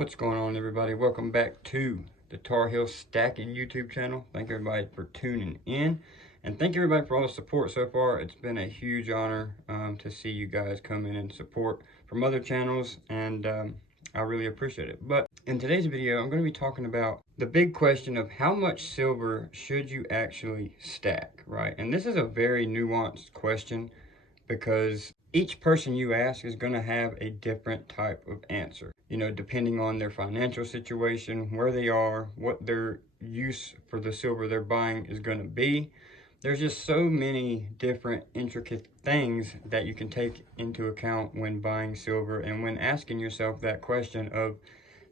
What's going on, everybody? Welcome back to the Tar Heel Stacking YouTube channel. Thank everybody for tuning in, and thank everybody for all the support so far. It's been a huge honor to see you guys come in and support from other channels, and I really appreciate it. But in today's video, I'm going to be talking about the big question of how much silver should you actually stack, right? And this is a very nuanced question, because each person you ask is going to have a different type of answer, depending on their financial situation, where they are, what their use for the silver they're buying is going to be. There's just so many different intricate things that you can take into account when buying silver and when asking yourself that question of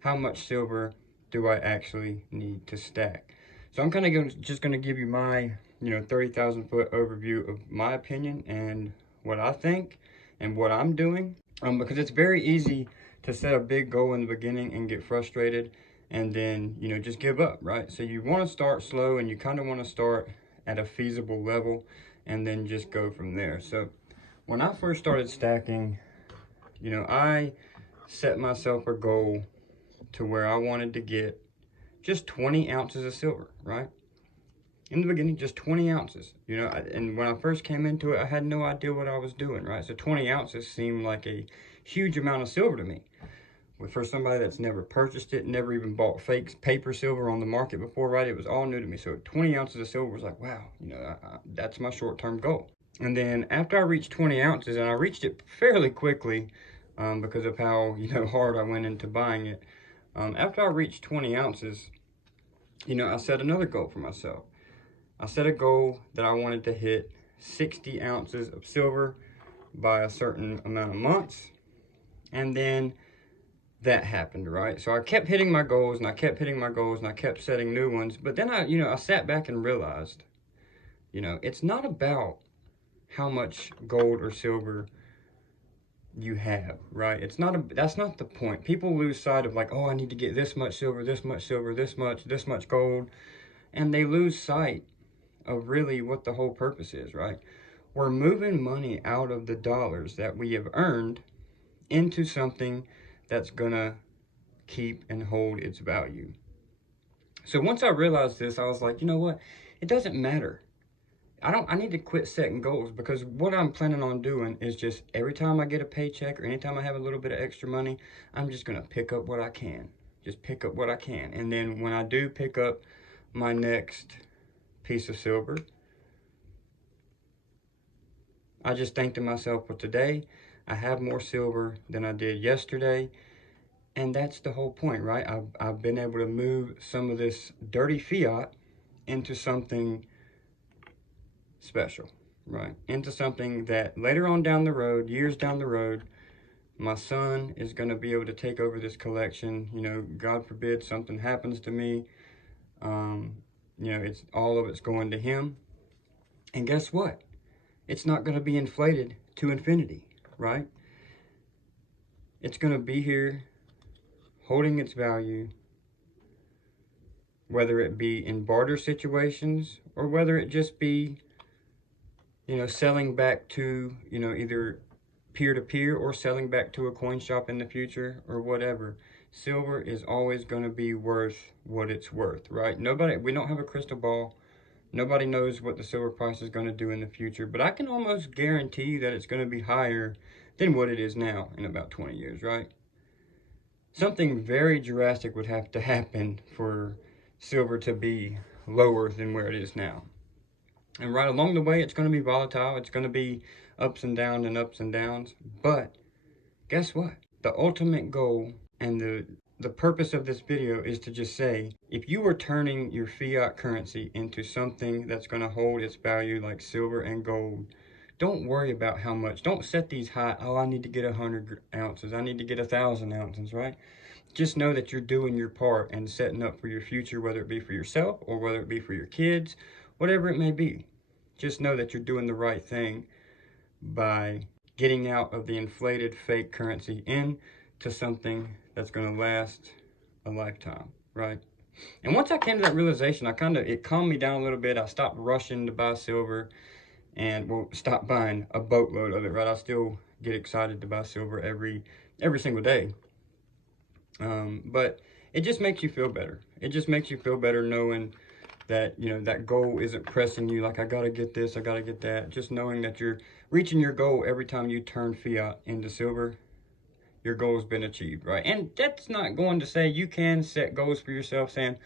how much silver do I actually need to stack. So I'm kind of just going to give you my 30,000 foot overview of my opinion and what I think and what I'm doing, because it's very easy to set a big goal in the beginning and get frustrated and then just give up, right? So you want to start slow, and you kind of want to start at a feasible level and then just go from there. So when I first started stacking, I set myself a goal to where I wanted to get just 20 ounces of silver, right? In the beginning, just 20 ounces, and when I first came into it, I had no idea what I was doing, right? So 20 ounces seemed like a huge amount of silver to me. But for somebody that's never purchased it, never even bought fake paper silver on the market before, right? It was all new to me. So 20 ounces of silver was like, wow, that's my short-term goal. And then after I reached 20 ounces, and I reached it fairly quickly because of how, hard I went into buying it. After I reached 20 ounces, I set another goal for myself. I set a goal that I wanted to hit 60 ounces of silver by a certain amount of months. And then that happened, right? So I kept hitting my goals, and I kept hitting my goals, and I kept setting new ones. But then I sat back and realized, it's not about how much gold or silver you have, right? That's not the point. People lose sight of like, oh, I need to get this much silver, this much silver, this much gold. And they lose sight of really what the whole purpose is, right? We're moving money out of the dollars that we have earned into something that's gonna keep and hold its value. So once I realized this, I was like, you know what? It doesn't matter. I need to quit setting goals, because what I'm planning on doing is just every time I get a paycheck or anytime I have a little bit of extra money, I'm just gonna pick up what I can. Just pick up what I can. And then when I do pick up my next piece of silver, I just think to myself, well, today I have more silver than I did yesterday. And that's the whole point, right? I've been able to move some of this dirty fiat into something special, right? Into something that later on down the road, years down the road, my son is going to be able to take over this collection. God forbid something happens to me. It's all of it's going to him. And guess what? It's not going to be inflated to infinity, right? It's going to be here holding its value, whether it be in barter situations or whether it just be, selling back to, either peer-to-peer or selling back to a coin shop in the future or whatever. Silver is always going to be worth what it's worth, right? We don't have a crystal ball. Nobody knows what the silver price is going to do in the future, but I can almost guarantee that it's going to be higher than what it is now in about 20 years, right? Something very drastic would have to happen for silver to be lower than where it is now. And right along the way, it's going to be volatile. It's going to be ups and downs and ups and downs. But guess what? The ultimate goal and the purpose of this video is to just say, if you are turning your fiat currency into something that's going to hold its value like silver and gold, don't worry about how much. Don't set these high, oh, I need to get 100 ounces. I need to get 1,000 ounces, right? Just know that you're doing your part and setting up for your future, whether it be for yourself or whether it be for your kids, whatever it may be. Just know that you're doing the right thing by getting out of the inflated fake currency into something that's going to last a lifetime, right? And once I came to that realization, it calmed me down a little bit. I stopped rushing to buy silver and stop buying a boatload of it, right? I still get excited to buy silver every single day. But it just makes you feel better. It just makes you feel better knowing that, you know, that goal isn't pressing you like, I gotta get this, I gotta get that. Just knowing that you're reaching your goal every time you turn fiat into silver, your goal's been achieved, right? And that's not going to say you can set goals for yourself saying,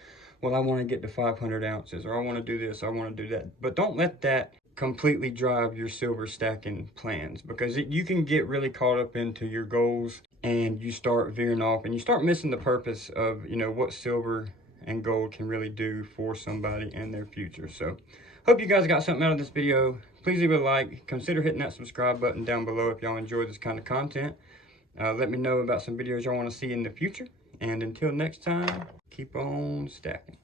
well, I want to get to 500 ounces, or I want to do this, I want to do that. But don't let that completely drive your silver stacking plans, because you can get really caught up into your goals and you start veering off and you start missing the purpose of, you know, what silver and gold can really do for somebody in their future. So hope you guys got something out of this video. Please leave a like, consider hitting that subscribe button down below if y'all enjoy this kind of content. Let me know about some videos y'all want to see in the future. And until next time, keep on stacking.